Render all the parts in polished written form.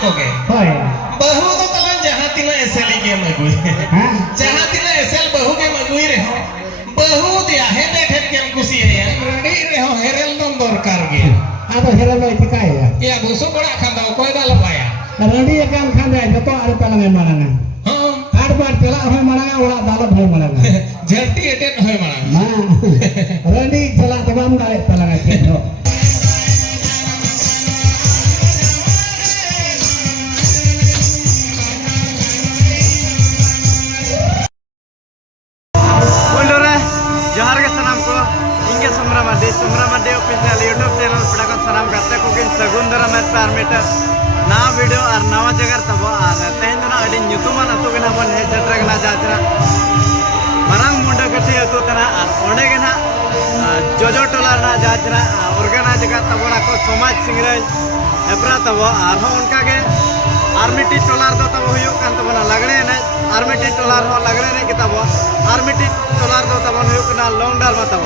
को के होय बहु तो तला जहां तिना एसएल के मगुई हां जहां तिना एसएल बहु के मगुई रे हो बहु दिया है बैठे के खुशी है रेडी रे हो हेरेल दम दरकार गे आदो हेरेल इति काय या बुसु बड़ा खांदा कोई दाल पाया रेडी एकम खांदे जतो आर पेलंगे माराना हां आठ बार चला होय माराना ओड़ा दाल भय माराना झंटी एटेन होय माराना हां रेडी चला तमाम गाय पेलंगे खेलो ऑफिशियल यूट्यूब चैनल पड़ा सनाम गाते को सगुंदरा में पारमिट नवा वीडियो और नवा जगह तब और तेहन अड़ी नुतुमान अतु के बन हे सेटरगना जाचरा मारांग मुंडा कटी अतु तना और ओंडे के ना जोजो टोला ना जाचरा ऑर्गेनाइज का तबना को समाज सिंगराज एपरा तब और उनका के आर्मिटी टोलार दो तब हुयो कान तबना लगड़े ने आर्मिटी टोलार हो लगड़े ने के तब आर्मिटी टोलार दो तब हुयो कना लौंडार मा तब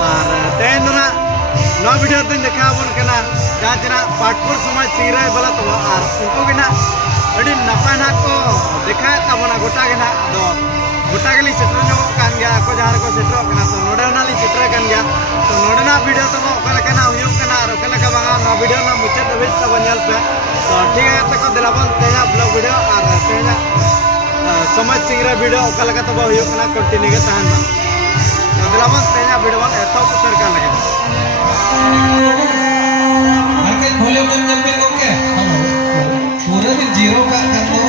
और तेहन नवा वीडियो दिन देखा बन करना जहाँ पाटपुर समाज सिंगराय बला तब और उनको के ना अड़ी नपाय ना को देखा तबना गोटा के ना दो गोटा के सेटर जो कान गया को जहाँ को सेटर करना तो नोडे ना ली सेटर कान गया तो नोडे ना वीडियो तब ओकला के ना हुयो करना और ओकला के बांगा नवा वीडियो ना मुचे तबे तब नेल पे तो ठीक है तक दिलाबन तेजा ब्लॉग वीडियो और तेजा समाज सिंगराय वीडियो ओकला के तब हुयो करना कंटिन्यू के तहन तो दिलाबन तेजा वीडियो बन एतो उतर का लगे मार्केट वॉल्यूम में नंबर को के पूरा भी जीरो का कर दो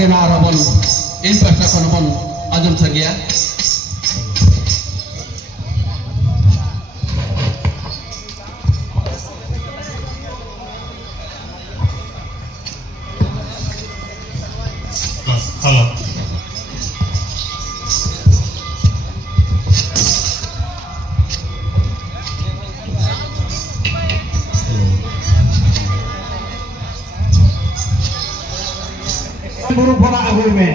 गे ना बन इन पास्टा खन बन आजम सगिया हेलो बुरु फोना अगुई में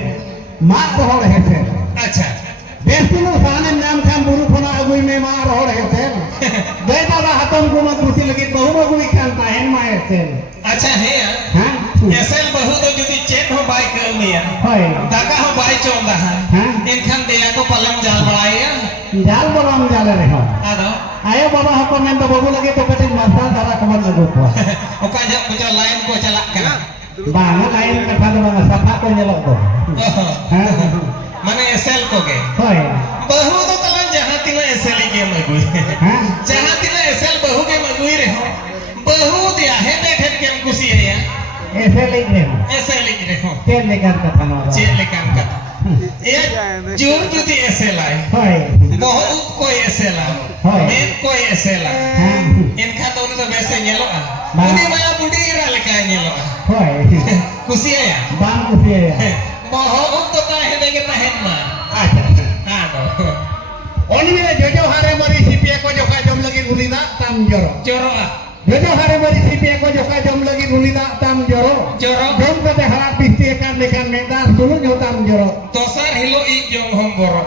मार रोड है से अच्छा बेसुनु साने नाम खान बुरु फोना अगुई में मार रोड है से दे दादा हाथम को मत पूछी लगी बहु अगुई खान ताहेन मा है से अच्छा है हां एसल बहु तो जुदी चेट हो बाई कमिया होय दाका हो बाई चोंदा है हां इनखान दिया को पलंग जाल बड़ाया जाल बराम जाले रे हो आदो आयो बाबा हको में तो बबू लगे तो कटिंग मरसा धारा कमर लगो को ओका जब कुछ लाइन को चला का बांगा लाइन कथा तो बांगा सफा को नेलो को हां माने एसल को गे होय बहु तो तलन जहां तिना एसल के मगुई हां जहां तिना एसल बहु के मगुई रे हो बहु दिया है बैठे के हम खुशी है या ऐसे लिख रहे हो ऐसे लिख रहे हो तेल लेकर कथा ना चेट लेकान का ये जोर जुदी एसल आए होय बहुत कोई एसल हाँ। मेन कोई एसल हां इनका तो उन्हें तो वैसे ñelo उन्हें माया बुढ़ी रा लेका ñelo होय खुशी है या बाम खुशी है बहुत तो का है देगे ताहेन मा अच्छा हां दो ओनी में जोजो हारे मरी सीपीए को जोखा जम लगी गुलीदा ताम जरो जोरो जोजो हारे मरी सीपीए को जोखा जम लगी गुलीदा ताम जरो जोरो जम कते हरा पिस्ती एकान लेकान मेदार सुनु जो ताम जरो दोसर हिलो इ जोंग हम बोरो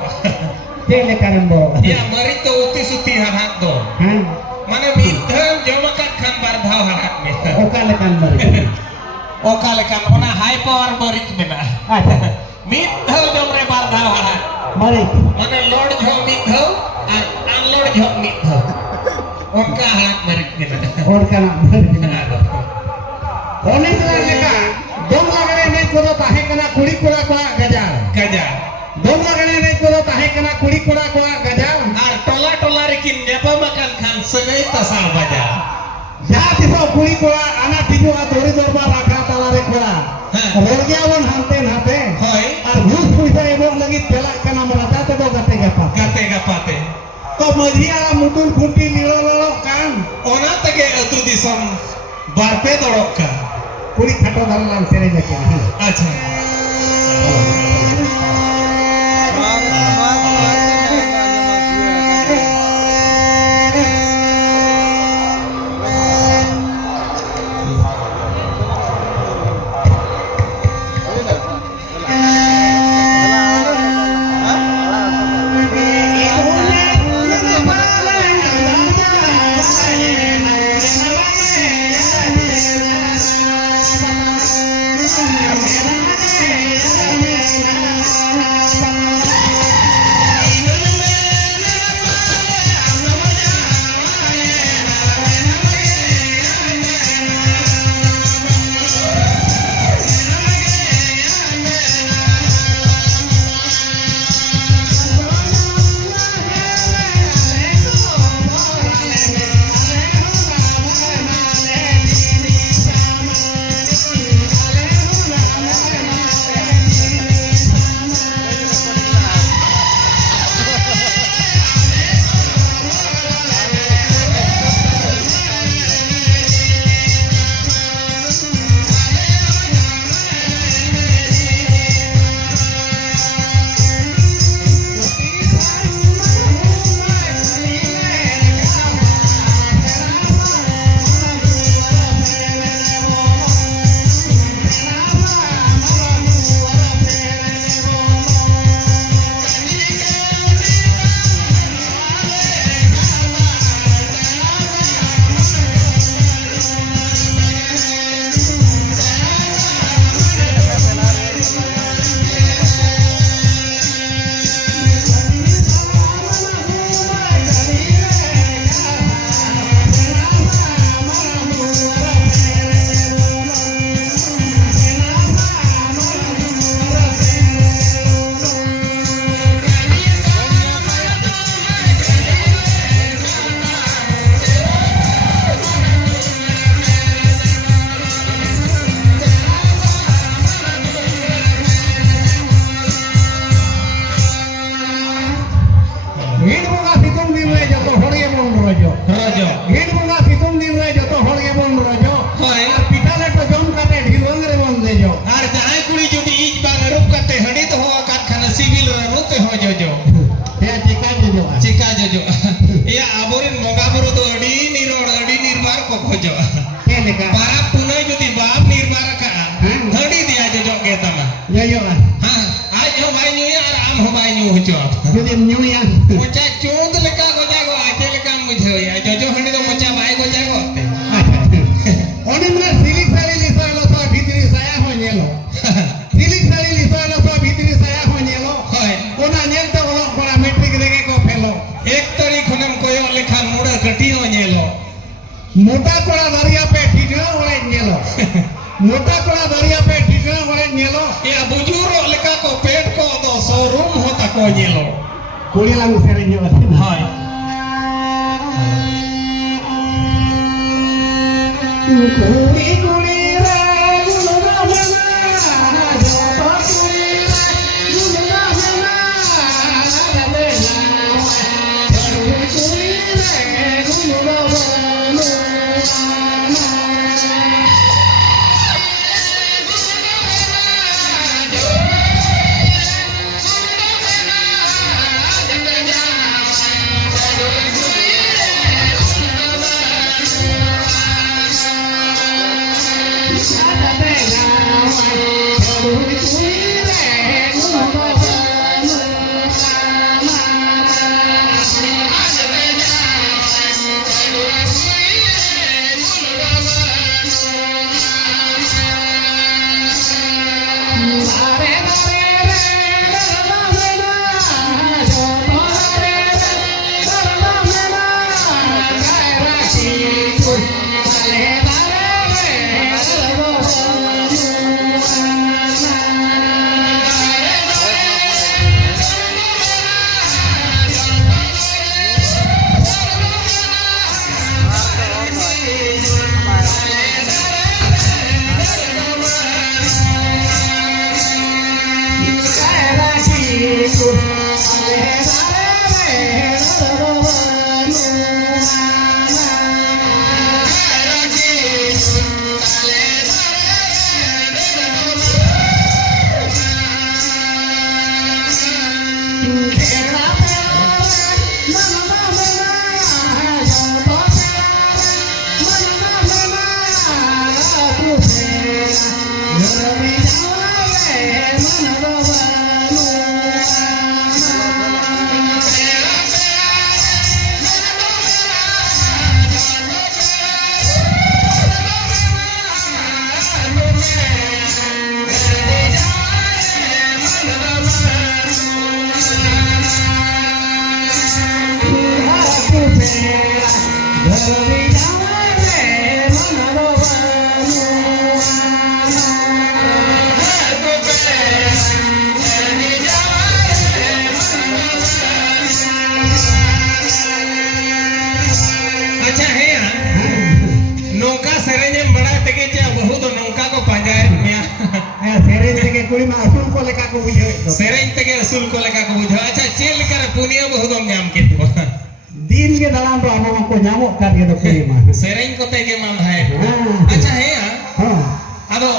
ते लेकान बो या मरी तो उती सुती हरात दो हां माने मिधम जमका खान बार धाव हरात में ओका लेकान मरी ओका लेकान ओना हाई पावर बरिक मेना अच्छा मिधम जमरे बार धाव हरात मरी माने लोड झो मिधम और अनलोड झो मिधम ओका हरात बरिक मेना और का मरी ओनी लेका दम लगरे नहीं कोदो ताहे कना कुड़ी कुड़ा कुड़ा गजार गजा दम लगरे नहीं कोदो ताहे कना कुड़ी कुड़ा कुड़ा गजार और टोला टोला रेकिन नेपा मकान खान सगई तसार बजा जहाँ तिसो कुड़ी कुड़ा आना तिजो आ दोरी दरबार राखा ताला रे कुड़ा हाँ। रोगिया वन हांते नाते होय और घूस पैसा एवं लगी तेला कना मराता ते तो गते गपा गाते गपाते तो मझिया मुटुल खुंटी लीलो लो कान ओना तगे अतु दिसम बारपे दड़क का कुड़ी खटो धरलाम सेरे जके अच्छा हिट बंगा सितुंग दिन रे जतो हर गे बन रजो रजो हिट बंगा सितुंग दिन रे जतो हर गे बन रजो होय और पिता लेटो जम काटे ढिलवंग रे बन देजो आर जहां कुड़ी जुदी इज बाग रूप कते हडी तो हो का खाना सिविल रनु ते हो जोजो ते चिका देजो चिका जोजो या आबोरिन मोगा बुरु तो अडी निरोड अडी निर्मार को खोजो के लेका पारा पुनः जुदी बाप निर्मार का हडी दिया जोजो के तमा यो यो हां आज हो भाई न्यू यार आम हो भाई न्यू हो जो जुदी न्यू या मोचा चोंद लेका को जागो आके लेका मुझे या जोजो हडी तो मोचा भाई को जागो ओने में सिलिक सारी लिसोलो तो भीतरी साया हो नेलो सिलिक सारी लिसोलो तो भीतरी साया हो नेलो होय ओना नेल तो ओलो बड़ा मैट्रिक रेगे को फेलो एक तारीख खनम कोयो लेखा मुड़ा कटी हो नेलो मोटा कोड़ा दरिया पे ठीकना ओले नेलो मोटा कोड़ा दरिया पे ठीकना ओले नेलो या बुजुरो लेका को पेट को तो शोरूम होता को नेलो कोड़ी लांग सेरेño हाय कुड़ी कुड़ी रे गुलना बना जो कुड़ी रे गुलना बना रे कुड़ी रे गुलना बना अच्छा है यार नौका सेरेñem बड़ा तके चे बहु तो नौका को पाजाए मिया सेरे के कोई मा असूल को लेका को बुझे सेरेñ तके असूल को लेका को बुझो अच्छा चेल कर पुनिया बहु दम नाम के दिन के दलान तो हम को जामो कर के तो कोई मा सेरेñ को ते के मान है अच्छा है यार हां अदो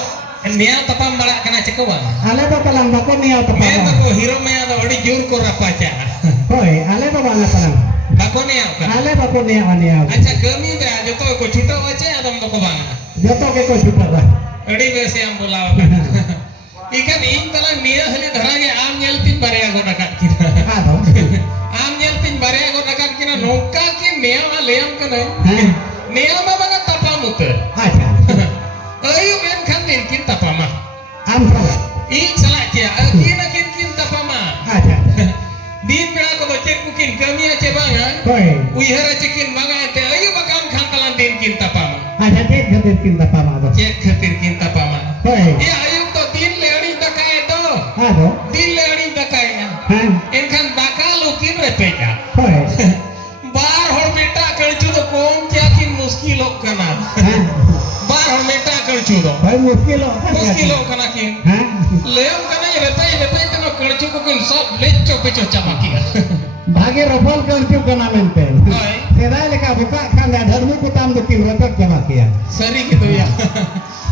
निया तपाम बड़ा कना चकवा आले तो तलांग बको निया तो मैं तो को हीरो में अदो अड़ी जोर को रपाचा होय आले तो बाला तलांग बाको ने का आले बको निया अच्छा कमी दे जो तो को छुटा वचे अदम तो को बांगा जतो के को छुटा बा अड़ी बेसे हम बुलाओ इकन इन तला निया हले धरा के आम नेलतिन बारे गो नकात किना हां तो आम नेलतिन बारे गो नकात किना नौका के निया लेम कने निया मा बागा तपा मुत अच्छा ayo men kan din kin tapama am so ing salah kia kina kin tapama अच्छा din bela ko cek kukin kami aja banga होय uihara cekin banga te ayo bakam khantalan din kin tapama अच्छा ते जते चिंता पामा तो cek khatir kin tapama होय ya ayo to din leari takai to हां तो din leari takai ya हां enkan bakal ukin repeka होय bar hor beta kerju to kom kya kin muskil ok kana हां bar hor beta kerju to भाई मुश्किल हो muskil ok kana kin हां leom kana retai teno kerju ko kin sob leco peco camakia. भागे रफल कर क्यों करना मिलते Oi. सेदाय लेका बुका खांदा धर्म को ताम दो किम रतक जमा किया Seri gitu ya.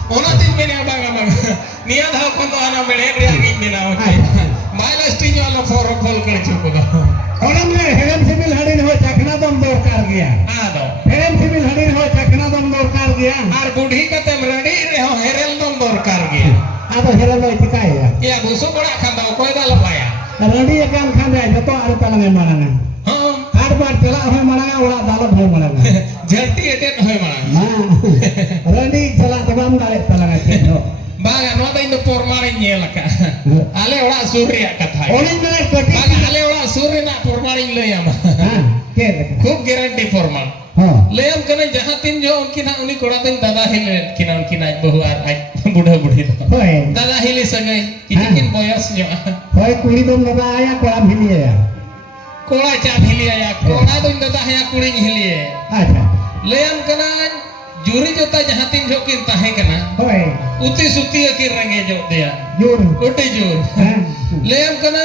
Ona tin mene abang. Niat hau kondo ana mele dia ngin dina oke. Maila stinyo ala forofol कर चुको दो. ओनम ने हेरम सिविल हडिन हो चखना दम दरकार गया Ado. हेरम सिविल हडिन हो चखना दम दरकार गया Ar budhi katem ready reho herel dom dorkar ge. आतो हेरम लो चिकाय Ya busuk ora khanda koy da labaya. रडी एकान खांदा जतो आर तलंग मारना Ha. आर बार चला होय मारना ओला दालत होय मारना Jati edet hoy mana. हां रडी चला तमाम दाले तलंग के Baga no da indo pormari nyelaka. Ale ora suri ya katha. ओनिन ने कटी Baga ale ora suri na pormari loyam. हां के Khub guarantee formal. हां लेम कने जहां तीन जो उनकी ना उन्हीं कोड़ा तीन दादा हिले किना उनकी ना बहु आर आई बूढ़ा बूढ़ी होय दादा हिले सगई किन बयस जो होय कुड़ी दम दादा आया कोड़ा भिलिया कोड़ा चा हिले या कोड़ा तो दादा है कुड़ी हिले अच्छा लेम कना जुरी जोता जहां तीन जो किन ताहे कना होय उती सुती की रंगे जो दिया जोर उटी जोर हां लेम कना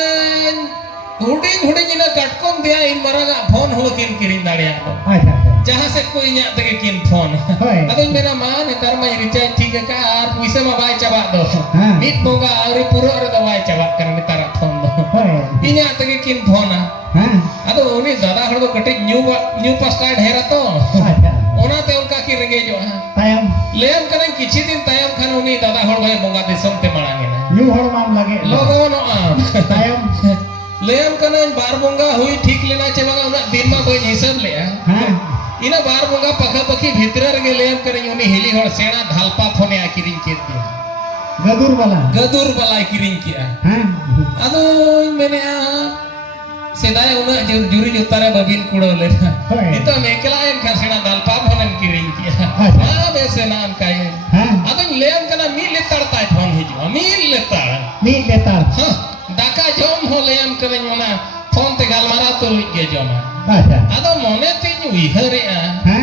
हुडी हुडी जिना कटकोम दिया इन मरगा फोन हो किन किरिन दाड़िया अच्छा जहां से कोई nya तके किन फोन होय अदो मेरा मान नेतार मा रिचार्ज ठीक का आर पैसा मा बाय चाबा दो हां मित बोगा आरी पुरो अरे दो बाय चाबा कर नेतार फोन दो होय इnya तके किन फोन हां अदो उनी दादा हड़ दो कटे न्यू पास्टाइड हेरा तो अच्छा ओना ते उनका की रेंगे जो तायम लेम करे किछि दिन तायम खान उनी दादा हड़ भाई बोगा दिसम ते मांगे ना न्यू हर माम लगे लोगो नो तायम लेम कने बार बोंगा हुई ठीक लेना चेबा उना दिन मा कोई हिसाब ले हां इना बार बोंगा पखा पखी भीतर गे लेम करे उनी हेली हड़ सेना धालपा फोने आकिरिन के दिया गदुर वाला किरिन किया हां अदो मैंने सेदाय उना जुरी जोतारे बबिन कुड़ो लेना इतो मेकला एन खसेना धालपा फोने किरिन किया हां बेसे नाम काय हां अदो लेम कना मी लेतार ताय फोन हिजो मी लेतार मी लेतार हां दाका जोम हो लेम करे उना फोन ते गालमारा तो गे जोमा अच्छा अदो मोने तिन उइहरे हां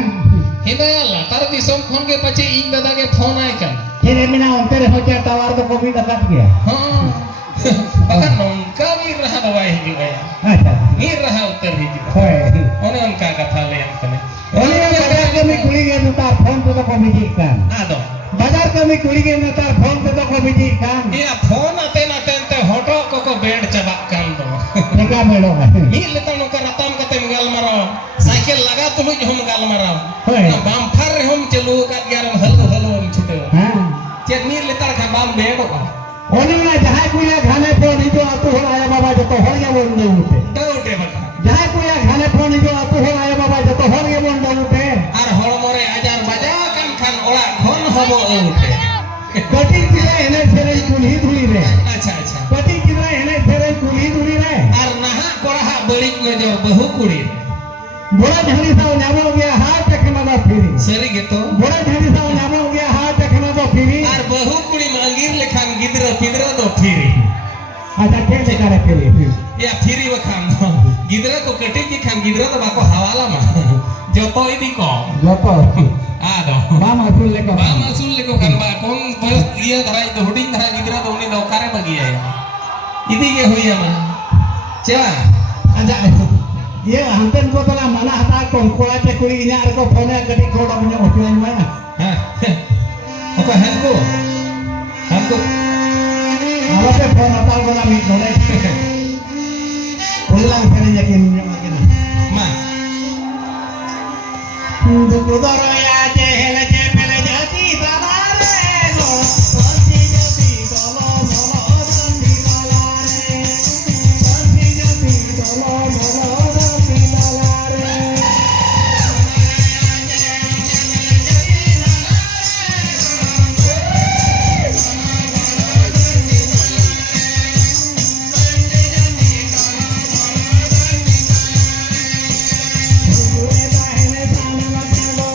हिदाया लातार दिसम फोन के पछे इन दादा के फोन आय कन तेरे बिना अंतर हो जाए टावर तो कोई दकत गया हां बका नौका भी रहा दवाई हिजु गया अच्छा मी रहा उतर हिजु होय ओने उनका कथा ले हम कने ओने बाजार के मी कुड़ी के नेता फोन तो कमी जी कान आदो बाजार के मी कुड़ी के नेता फोन तो कमी जी कान या फोन आते ना ते होटो को बेड चबा कान दो लेका मेलो मी लेता नो का रतम कते गाल मारो साइकिल लगा तो हम गाल मारो होय ना बम फार हम चलू का ग्यारम हलो हलो हम छुटे हां चेक मी लेता खा बम बेड को ओने ना जहां कुया खाने फोन जो आतो हो आया बाबा जो तो हो गया बोल दे उठे दौटे बका जहां कुया खाने फोन जो आतो हो आया बाबा जो तो हो गया बोल दे उठे आर हड़मरे आजार बाजा कान खान ओला खन हबो उठे कटी किला हेने फेरे कुली धुली रे अच्छा अच्छा कटी किला हेने फेरे कुली धुली रे आर नहा कोड़ा बड़ी नजर बहु कुड़ी बड़ा झड़ी सा नामो गया हाथ टकना दा फिरी सरी गे तो बड़ा झड़ी सा नामो गया हाथ टकना दा फिरी आर बहु कुड़ी मंगीर लेखान गिदरा पिदरा दो फिरी अच्छा के करे फिरी या फिरी बखान गिदरा को कटी की खान गिदरा तो बाको हवाला मा जो तो इदी को लोको आदो बाम असूल लेको बाम असूल लेको kan ba kon bos iya धरा itu huding धरा गिदरा तो उनी दो कारे बगी है इदी के होई ama चला अच्छा ये हमतन को तला मना हता को कोड़ा के कुड़ी इना को फोन कटी कोड़ा में उठने में हां ओको हमको अब पे फोन हता बना मी थोड़े उल्लांग करे जाके में ना ma दुकुदरो या जे हेले जे पेले जाती दलारे गो संती जाती दलो दलो संती दलारे संती जाती दलो दलो संती दलारे दुकुदरो हेले सामने मत दो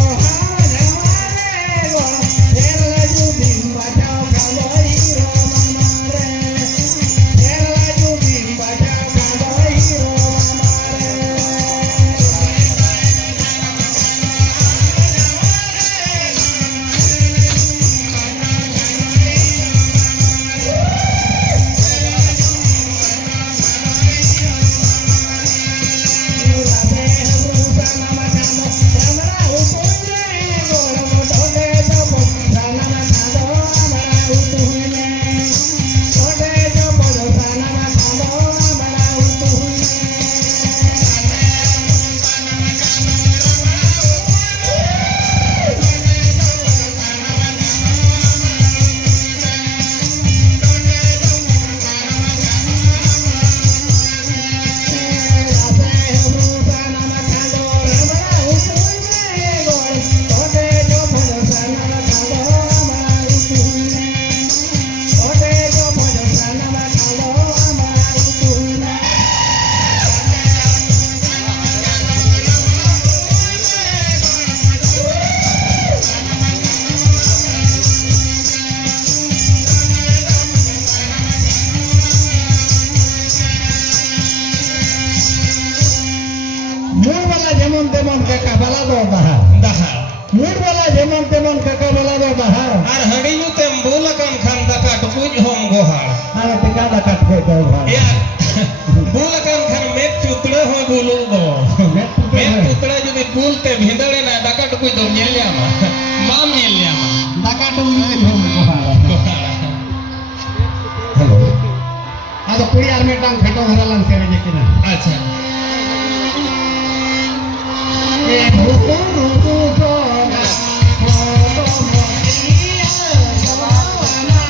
मूड वाला जेमन तेमन काका वाला दो दहा दहाड़ मूड वाला जेमन तेमन काका वाला दो दहा और हड़ियू तेम बोल कम खान दका टुकुज होम गोहाड़ आना टिका दा काट के दो भाई या बोल कम खान में टुकड़े हो बोलो दो में टुकड़े जो भी बोलते भिंदड़े ना दका टुकुज दो नेल्या माम नेल्या दाका तो नहीं हम गोहाड़ा गोहाड़ हेलो आदो कुड़ी आर में टांग फेटो धरलन से रे किना अच्छा ए रुको रुको सोना फोटो मोतिया जवाना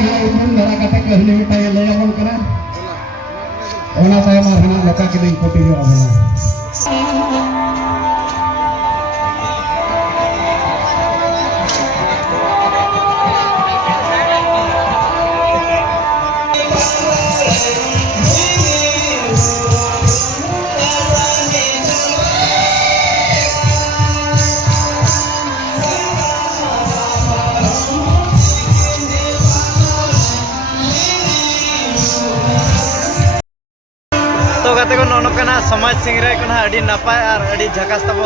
कहने में टाइम ले अपन करा ओना saya marhana leka kini kopi yo abana तो गाते को नोनकना समाज सिंगरे को अड़ी नपाय और अड़ी झकास तब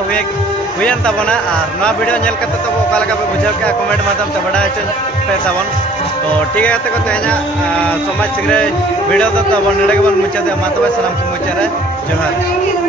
हुयन तबना और ना वीडियो नेल कते तब ओकाला का बुझाव के कमेंट माध्यम से बड़ा पे तबन तो ठीक है गाते को तेना समाज सिंगरे वीडियो तो तब नेड़े के बन मुचा दे मातबे सलाम को मुचा रे जोहार।